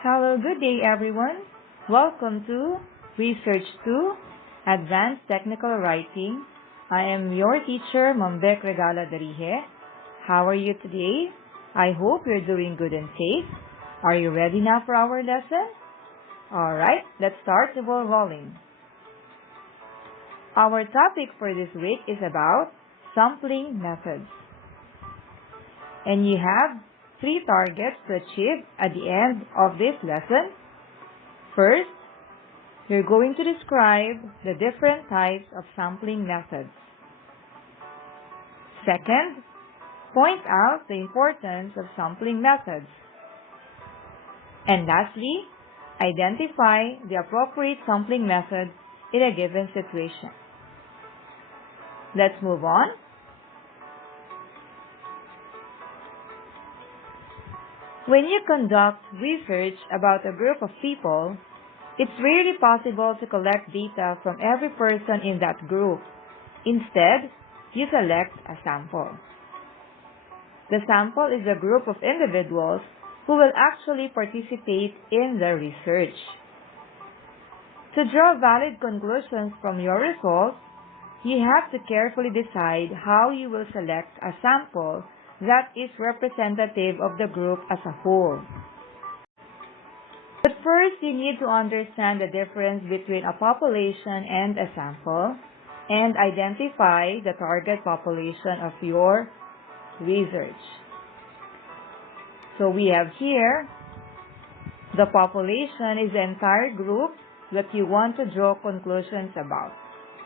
Hello, good day everyone. Welcome to Research 2, Advanced Technical Writing. I am your teacher, Regala-Derije. How are you today? I hope you're doing good and safe. Are you ready now for our lesson? Alright, let's start the ball rolling. Our topic for this week is about sampling methods. And you have 3 targets to achieve at the end of this lesson. First, you're going to describe the different types of sampling methods. Second, point out the importance of sampling methods. And lastly, identify the appropriate sampling method in a given situation. Let's move on. When you conduct research about a group of people, it's rarely possible to collect data from every person in that group. Instead, you select a sample. The sample is a group of individuals who will actually participate in the research. To draw valid conclusions from your results, you have to carefully decide how you will select a sample that is representative of the group as a whole. But first, you need to understand the difference between a population and a sample and identify the target population of your research. So we have here, the population is the entire group that you want to draw conclusions about.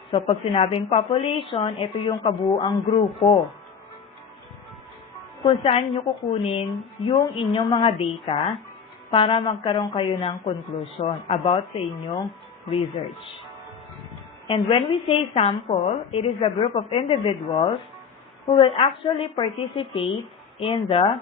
So pag sinabing population, ito yung kabuuang grupo kung saan nyo kukunin yung inyong mga data para magkaroon kayo ng conclusion about sa inyong research. And when we say sample, it is a group of individuals who will actually participate in the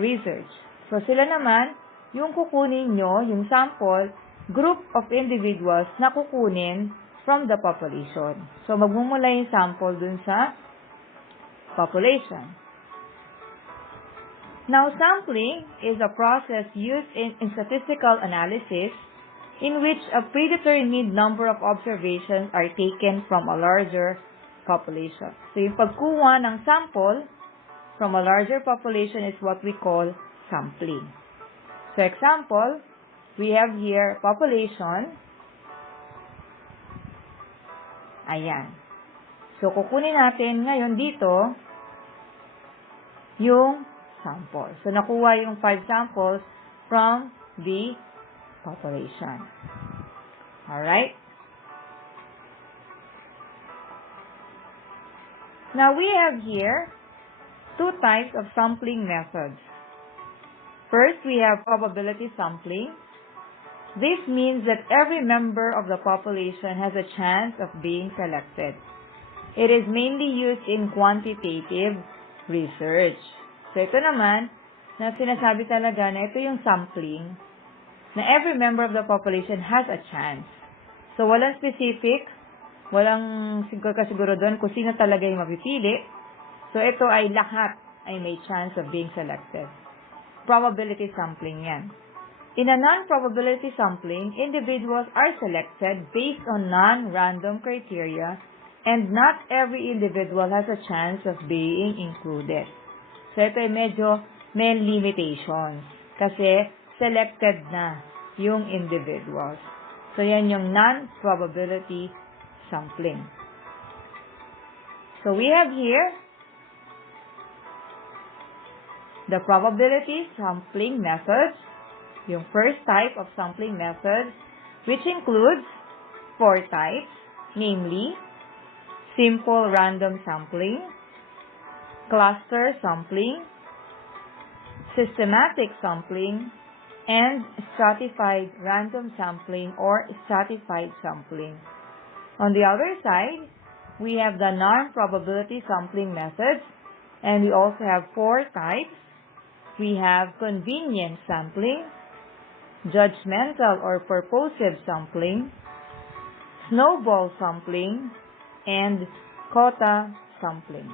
research. So sila naman, yung kukunin nyo, yung sample, group of individuals na kukunin from the population. So magmumula yung sample dun sa population. Now, sampling is a process used in statistical analysis in which a predetermined number of observations are taken from a larger population. So, yung pagkuha ng sample from a larger population is what we call sampling. So, example, we have here population. Ayan. So, kukunin natin ngayon dito yung sample. So, nakuha yung 5 samples from the population. Alright? Now, we have here 2 types of sampling methods. First, we have probability sampling. This means that every member of the population has a chance of being selected. It is mainly used in quantitative research. So, ito naman, na sinasabi talaga na ito yung sampling na every member of the population has a chance. So, walang specific, walang kasiguro doon kung sino talaga yung mapipili. So, ito ay lahat ay may chance of being selected. Probability sampling yan. In a non-probability sampling, individuals are selected based on non-random criteria and not every individual has a chance of being included. So, ito ay medyo may limitations kasi selected na yung individuals. So, yan yung non-probability sampling. So, we have here the probability sampling methods, yung first type of sampling method, which includes 4 types, namely, simple random sampling, cluster sampling, systematic sampling, and stratified random sampling or stratified sampling. On the other side, we have the non-probability sampling methods, and we also have 4 types. We have convenience sampling, judgmental or purposive sampling, snowball sampling, and quota sampling.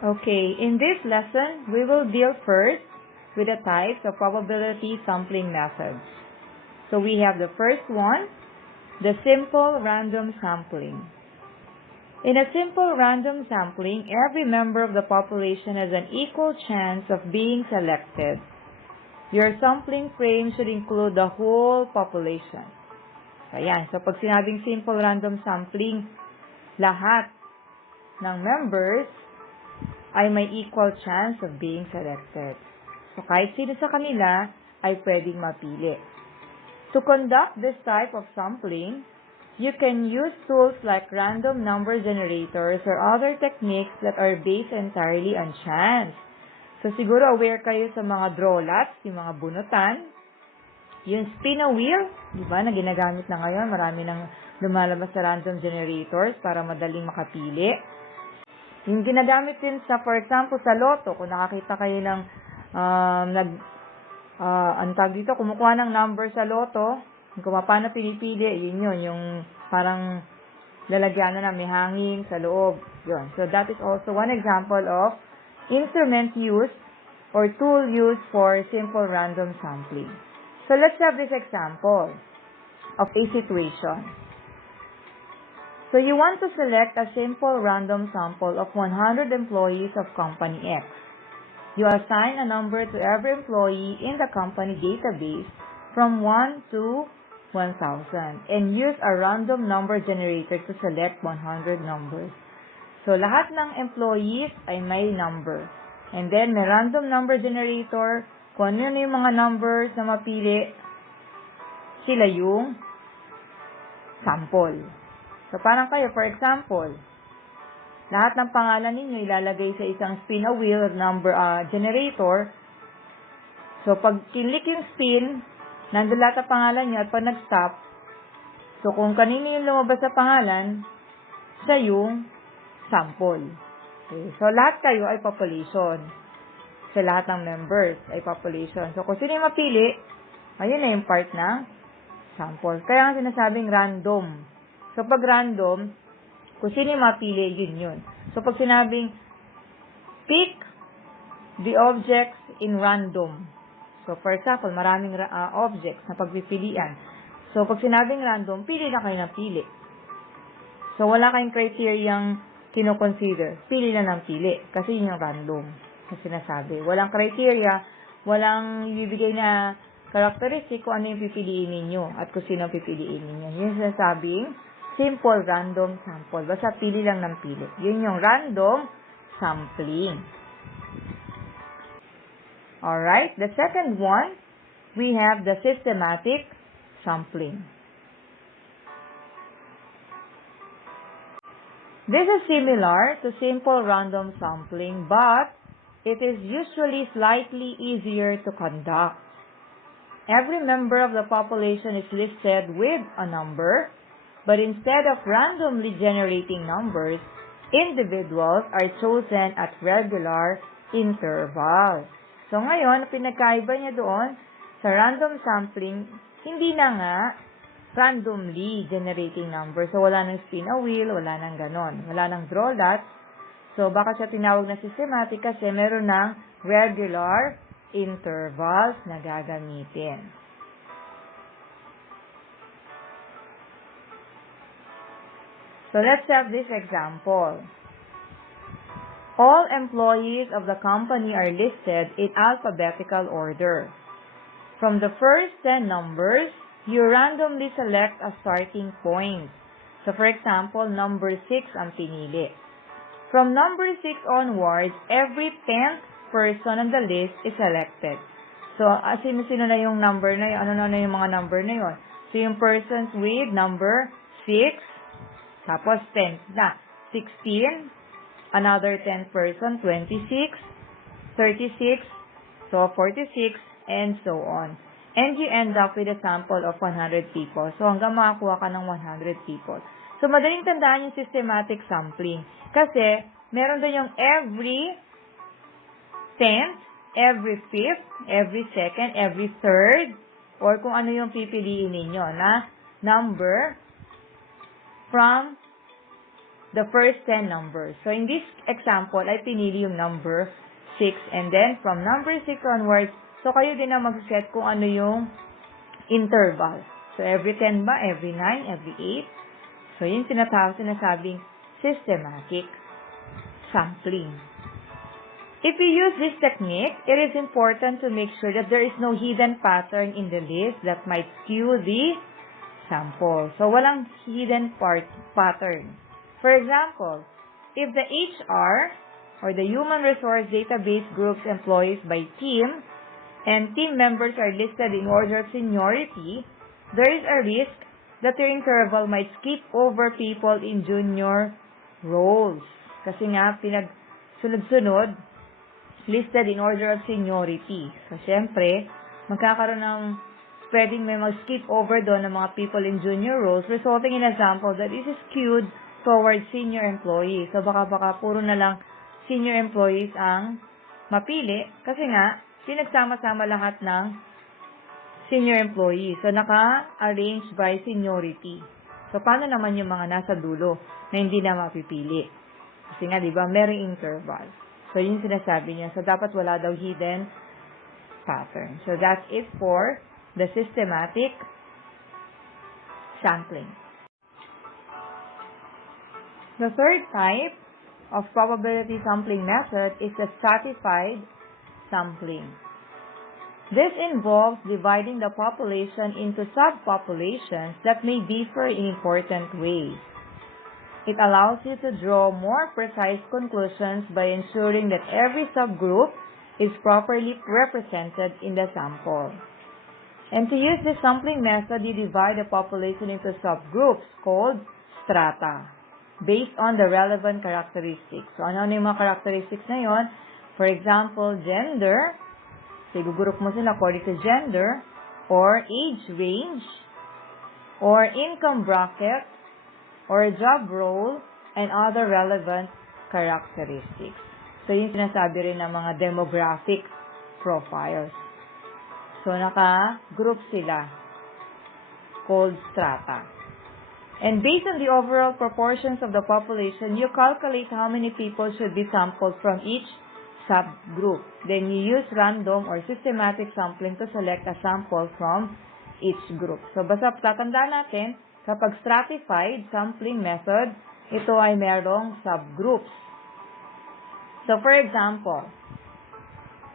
Okay, in this lesson, we will deal first with the types of probability sampling methods. So we have the first one, the simple random sampling. In a simple random sampling, every member of the population has an equal chance of being selected. Your sampling frame should include the whole population. Ayan, so pag sinabing simple random sampling, lahat ng members ay may equal chance of being selected. So kahit sino sa kanila ay pwedeng mapili. To conduct this type of sampling, you can use tools like random number generators or other techniques that are based entirely on chance. So siguro aware kayo sa mga draw lots, yung mga bunutan, yung spin a wheel, di ba, na ginagamit na ngayon, marami nang lumalabas sa random generators para madaling makapili. Yung ginagamit din sa, for example, sa loto, kung nakakita kayo ng ang tawag dito, kumukuha ng number sa loto, kung paano pinipili, yun, yung parang lalagyan na may hangin sa loob. Yun. So that is also one example of instrument used or tool used for simple random sampling. So let's have this example of a situation. So you want to select a simple random sample of 100 employees of company X. You assign a number to every employee in the company database from 1 to 1,000 and use a random number generator to select 100 numbers. So lahat ng employees ay may number. And then may random number generator, kung ano yung mga numbers na mapili, sila yung sample. So, parang kayo, for example, lahat ng pangalan ninyo ilalagay sa isang spin a wheel number generator. So, pag kinlik yung spin, nandun lahat ang pangalan nyo at pag nag-stop, so kung kanino yung lumabas sa pangalan, siya yung sample. Okay. So, lahat kayo ay population. So, lahat ng members ay population. So, kung sino yung mapili, ayun na yung part ng sample. Kaya nga sinasabing random. So, pag random, kung sino yung mapili, yun. So, pag sinabing, pick the objects in random. So, for example, maraming objects na pagpipilian. So, pag sinabing random, pili na kayo ng pili. So, wala kayong criteria kino-consider. Pili na ng pili. Kasi yun yung random. Kasi sinasabi. Walang criteria, walang ibibigay na characteristic kung ano yung pipiliin ninyo at kung sino pipiliin ninyo. Yun yung sinasabing simple random sample. Basta pili lang ng pili. Yun yung random sampling. Alright, the second one, we have the systematic sampling. This is similar to simple random sampling, but it is usually slightly easier to conduct. Every member of the population is listed with a number, but instead of randomly generating numbers, individuals are chosen at regular intervals. So ngayon, pinagkaiba niya doon sa random sampling, hindi na nga randomly generating numbers. So wala nang spin a wheel, wala nang ganon. Wala nang draw lots. So baka siya tinawag na systematic kasi meron ng regular intervals na gagamitin. So let's have this example. All employees of the company are listed in alphabetical order. From the first 10 numbers, you randomly select a starting point. So for example, number 6 ang pinili. From number 6 onwards, every 10th person on the list is selected. So, sino-sino na yung number na yun? Ano na yung mga number na yun? So, yung persons with number 6, tapos 10 na. 16, another 10 person, 26, 36, so 46, and so on. And you end up with a sample of 100 people. So, hanggang makakuha ka ng 100 people. So, madaling tandaan yung systematic sampling. Kasi, meron doon yung every 10th, every 5th, every 2nd, every 3rd, or kung ano yung pipiliin ninyo na number from the first 10 numbers. So, in this example, ay pinili yung number 6. And then, from number 6 onwards, so kayo din na mag-set kung ano yung interval. So, every 10 ba? Every 9? Every 8? So, yung sinasabing systematic sampling. If you use this technique, it is important to make sure that there is no hidden pattern in the list that might skew the sample. So, walang hidden pattern. For example, if the HR or the Human Resource Database groups employees by team and team members are listed in order of seniority, there is a risk that your interval might skip over people in junior roles. Kasi nga, sunod-sunod, listed in order of seniority. So, syempre, magkakaroon ng pwedeng may mag-skip over doon ng mga people in junior roles, resulting in a sample that is skewed towards senior employees. So, baka puro na lang senior employees ang mapili kasi nga, pinagsama-sama lahat ng senior employees. So, naka-arrange by seniority. So, paano naman yung mga nasa dulo na hindi na mapipili? Kasi nga, di ba, merong interval. So, yun sinasabi niya. So, dapat wala daw hidden pattern. So, that's it for the systematic sampling. The third type of probability sampling method is the stratified sampling. This involves dividing the population into subpopulations that may differ in important ways. It allows you to draw more precise conclusions by ensuring that every subgroup is properly represented in the sample. And to use this sampling method, you divide the population into subgroups called strata, based on the relevant characteristics. So, ano yung mga characteristics na yun? For example, gender. So, igugroup mo sila according to gender, or age range, or income bracket, or job role, and other relevant characteristics. So, yung sinasabi rin ng mga demographic profiles. So, naka-group sila called strata. And based on the overall proportions of the population, you calculate how many people should be sampled from each subgroup. Then you use random or systematic sampling to select a sample from each group. So, basta tatandaan natin, kapag stratified sampling method, ito ay merong subgroups. So, for example,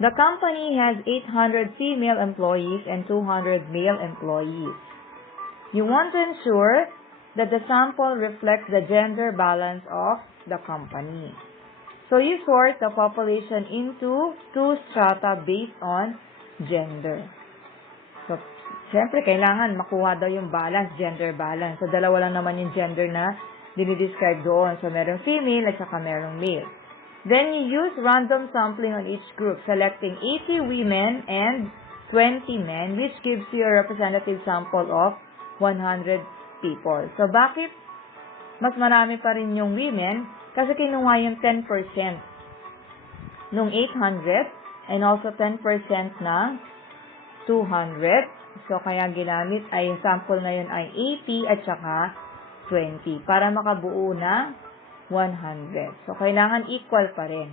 the company has 800 female employees and 200 male employees. You want to ensure that the sample reflects the gender balance of the company. So, you sort the population into two strata based on gender. So, siyempre, kailangan makuha daw yung balance, gender balance. So, dalawa lang naman yung gender na dinidescribe doon. So, merong female at saka merong male. Then, you use random sampling on each group, selecting 80 women and 20 men, which gives you a representative sample of 100 people. So, bakit mas marami pa rin yung women? Kasi kinuha yung 10% nung 800 and also 10% ng 200. So, kaya ginamit ay yung sample na yun ay 80 at saka 20 para makabuo na 100. So, kailangan equal pa rin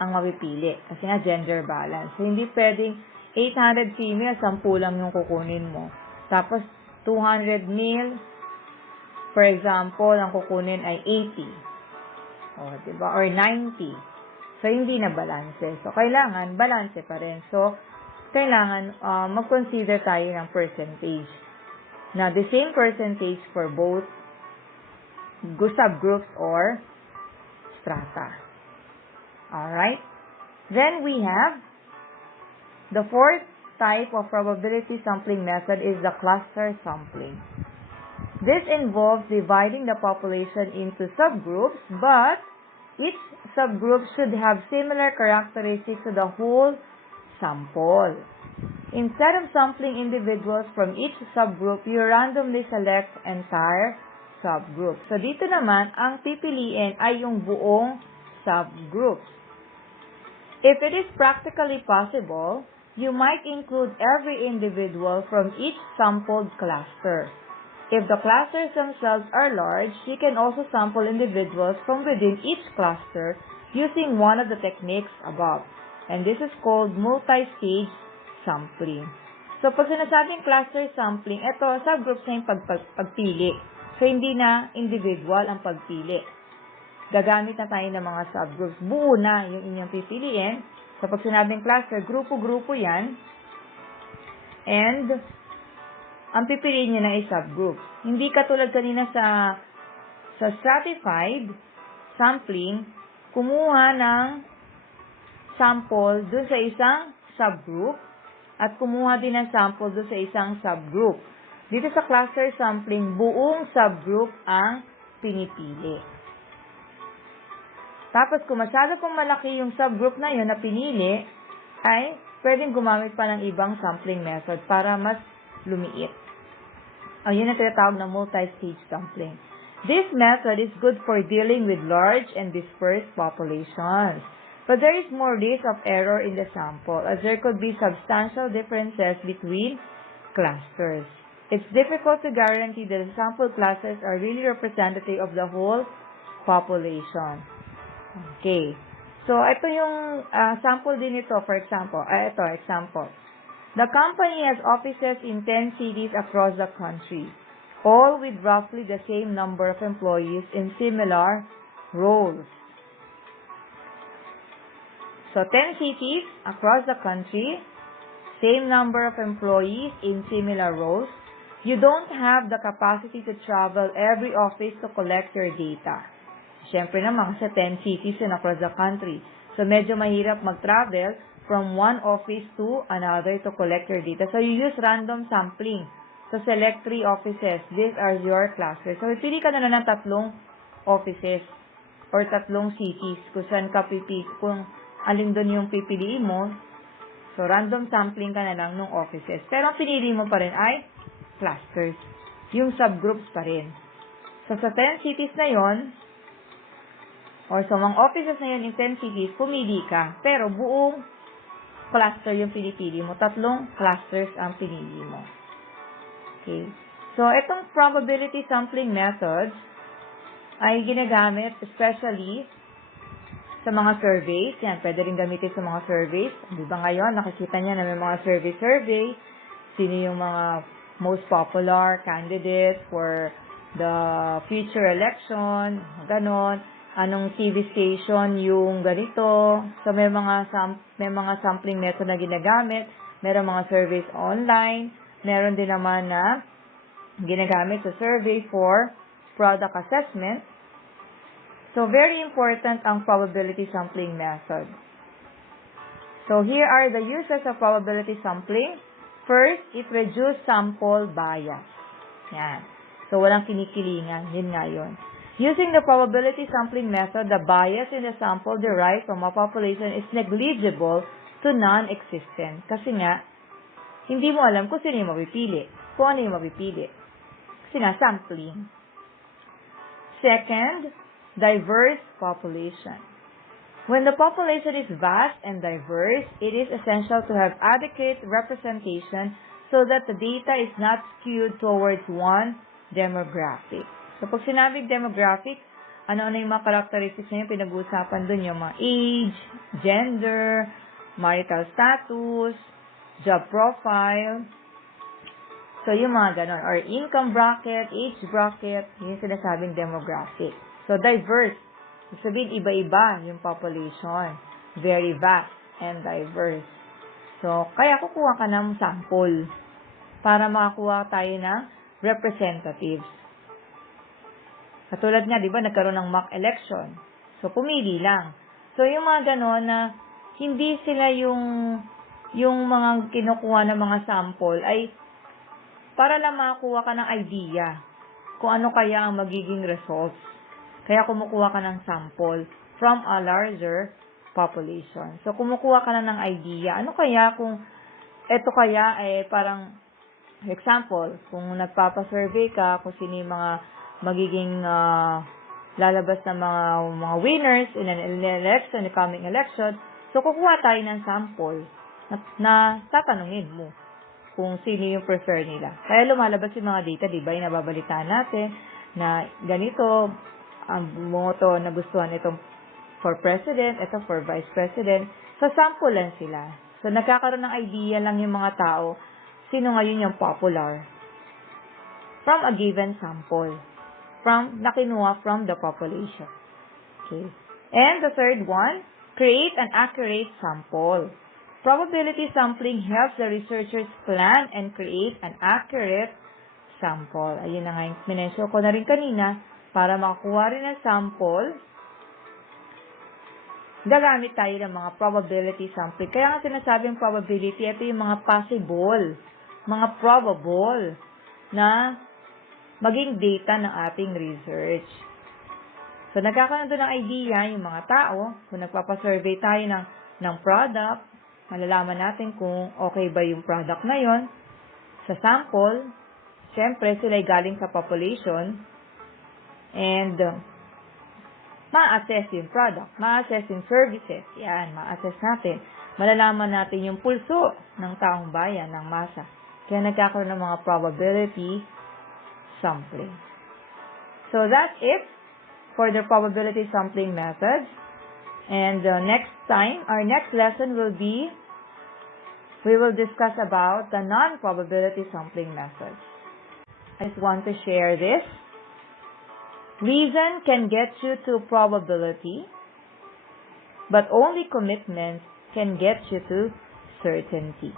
ang mapipili kasi nga gender balance. So, hindi pwedeng 800 female, 10 lang yung kukunin mo. Tapos, 200 male, for example, ang kukunin ay 80. O, diba? Or 90. So, hindi na balanse. So, kailangan balanse pa rin. So, kailangan mag-consider tayo ng percentage. Na the same percentage for both subgroups or strata. Alright? Then we have the fourth type of probability sampling method is the cluster sampling. This involves dividing the population into subgroups, but each subgroup should have similar characteristics to the whole sample. Instead of sampling individuals from each subgroup, you randomly select entire subgroup. So, dito naman, ang pipiliin ay yung buong subgroups. If it is practically possible, you might include every individual from each sampled cluster. If the clusters themselves are large, you can also sample individuals from within each cluster using one of the techniques above. And this is called multi-stage sampling. So, pag sinasabing cluster sampling, ito, subgroups na yung pagpili. So, hindi na individual ang pagpili. Gagamit na tayo ng mga subgroups. Buo na yung inyong pipiliin. So, pag sinabing cluster, grupo-grupo yan. And, ang pipiliin nyo na ay subgroups. Hindi katulad kanina sa stratified sampling, kumuha ng sample dun sa isang subgroup at kumuha din ng sample dun sa isang subgroup. Dito sa cluster sampling, buong subgroup ang pinipili. Tapos, kung masyado pong malaki yung subgroup na yun na pinili, ay pwedeng gumamit pa ng ibang sampling method para mas lumiit. Yun ang tinatawag na multi-stage sampling. This method is good for dealing with large and dispersed populations. But there is more risk of error in the sample, as there could be substantial differences between clusters. It's difficult to guarantee that the sample clusters are really representative of the whole population. Okay. So, ito yung sample din ito, for example. Ito, example. The company has offices in 10 cities across the country, all with roughly the same number of employees in similar roles. So, 10 cities across the country, same number of employees in similar roles. You don't have the capacity to travel every office to collect your data. Siyempre naman, kasi 10 cities in across the country. So, medyo mahirap mag-travel from one office to another to collect your data. So, you use random sampling to select 3 offices. These are your clusters. So, pili ka na ng 3 offices or 3 cities kung saan ka kung alin doon yung pipiliin mo. So, random sampling ka na lang ng offices. Pero ang pinili mo pa rin ay clusters. Yung subgroups pa rin. So, sa 10 cities na yon or sa mga offices na yun in 10 cities, pumili ka. Pero buong cluster yung pinipili mo. 3 clusters ang pinili mo. Okay. So, itong probability sampling methods ay ginagamit especially sa mga surveys. Yan, pwede rin gamitin sa mga surveys. Di ba ngayon, nakikita niya na may mga survey. Sino yung mga most popular candidates for the future election, ganon. Anong TV station yung ganito. So, may mga sampling method na ginagamit. Meron mga surveys online. Meron din naman na ginagamit sa survey for product assessment. So, very important ang probability sampling method. So, here are the uses of probability sampling. First, it reduces sample bias. Yan. So, walang kinikilingan. Yun nga yun. Using the probability sampling method, the bias in the sample derived from a population is negligible to non-existent. Kasi nga, hindi mo alam kung sino yung mapipili. Kung ano yung mapipili. Kasi nga, sampling. Second, diverse population. When the population is vast and diverse, it is essential to have adequate representation so that the data is not skewed towards one demographic. So, pag sinabing demographic, ano-ano yung mga characteristics na yung pinag-uusapan dun, yung mga age, gender, marital status, job profile. So, yung mga ganon. Or income bracket, age bracket, yung sinasabing demographic. So, diverse. Sabihin, iba-iba yung population. Very vast and diverse. So, kaya kukuha ka ng sample para makakuha tayo ng representatives. Katulad nga, di ba, nagkaroon ng mock election. So, pumili lang. So, yung mga ganon na hindi sila yung mga kinukuha ng mga sample ay para lang makakuha ka ng idea kung ano kaya ang magiging results. Kaya kumukuha ka ng sample from a larger population. So, kumukuha ka na ng idea. Ano kaya kung ito kaya ay parang, example, kung nagpapasurvey ka kung sino yung mga magiging lalabas na mga winners in an election, in the coming election. So, kukuha tayo ng sample na tatanungin mo. kung sino yung prefer nila. Kaya lumalabas yung mga data, di ba? Yung nababalitaan natin na ganito, ang bumoto na gustuhan itong for president, ito for vice president. So, sample lang sila. So, nagkakaroon ng idea lang yung mga tao sino ngayon yung popular from a given sample, nakinuha from the population. Okay. And the third one, create an accurate sample. Probability sampling helps the researchers plan and create an accurate sample. Ayun na nga yung minensyon ko na rin kanina, para makakuha rin ng sample, gagamit tayo ng mga probability sampling. Kaya nga sinasabing probability, ito yung mga possible, mga probable na maging data ng ating research. So, nagkakaroon doon ng idea yung mga tao, kung nagpapasurvey tayo ng product, malalaman natin kung okay ba yung product na yon. Sa sample, syempre sila ay galing sa population, and ma-assess yung product, ma-assess yung services, yan, ma-assess natin. Malalaman natin yung pulso ng taong bayan, ng masa. Kaya nagkakaroon ng mga probability sampling. So that's it for the probability sampling methods. And next time, our next lesson will be, we will discuss about the non-probability sampling methods. I just want to share this. Reason can get you to probability, but only commitment can get you to certainty.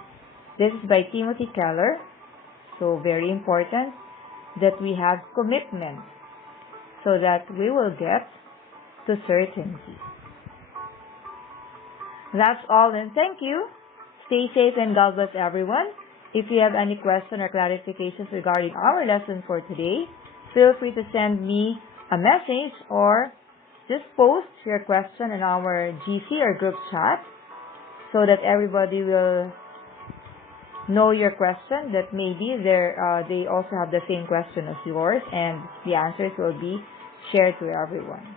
This is by Timothy Keller. So very important that we have commitment so that we will get to certainty. That's all, and thank you. Stay safe and God bless everyone. If you have any question or clarifications regarding our lesson for today, feel free to send me a message or just post your question in our GC or group chat so that everybody will know your question, that maybe they also have the same question as yours, and the answers will be shared to everyone.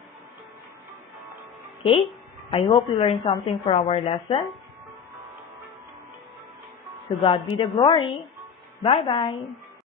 Okay? I hope you learned something for our lesson. To God be the glory. Bye-bye.